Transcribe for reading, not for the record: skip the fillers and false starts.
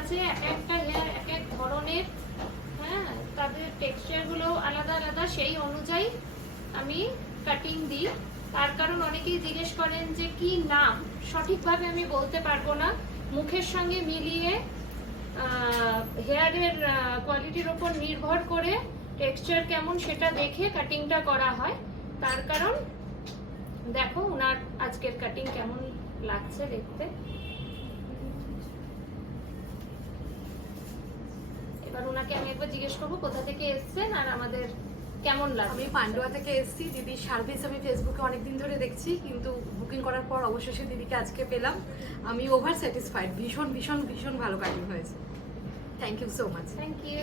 আছে, এক একটা হেয়ার এক এক ধরনের, হ্যাঁ, তাদের টেক্সচারগুলো আলাদা আলাদা, সেই অনুযায়ী আমি কাটিং দিই। তার কারণ অনেকেই জিজ্ঞেস করেন যে কি নাম, সঠিকভাবে আমি বলতে পারবো না, মুখের সঙ্গে মিলিয়ে হেয়ারের কোয়ালিটির ওপর নির্ভর করে টেক্সচার কেমন সেটা দেখে কাটিংটা করা হয়। তার কারণ দেখো ওনার আজকের কাটিং কেমন লাগছে দেখতে। এবার ওনাকে আমি একবার জিজ্ঞেস করবো কোথা থেকে এসেছেন আর আমাদের কেমন লাগে। আমি পান্ডুয়া থেকে এসেছি। দিদির সার্ভিস আমি ফেসবুকে অনেকদিন ধরে দেখছি, কিন্তু বুকিং করার পর অবশেষে দিদিকে আজকে পেলাম। আমি ওভার স্যাটিসফাইড, ভীষণ ভীষণ ভীষণ ভালো কাটিং হয়েছে। Thank you so much. Thank you.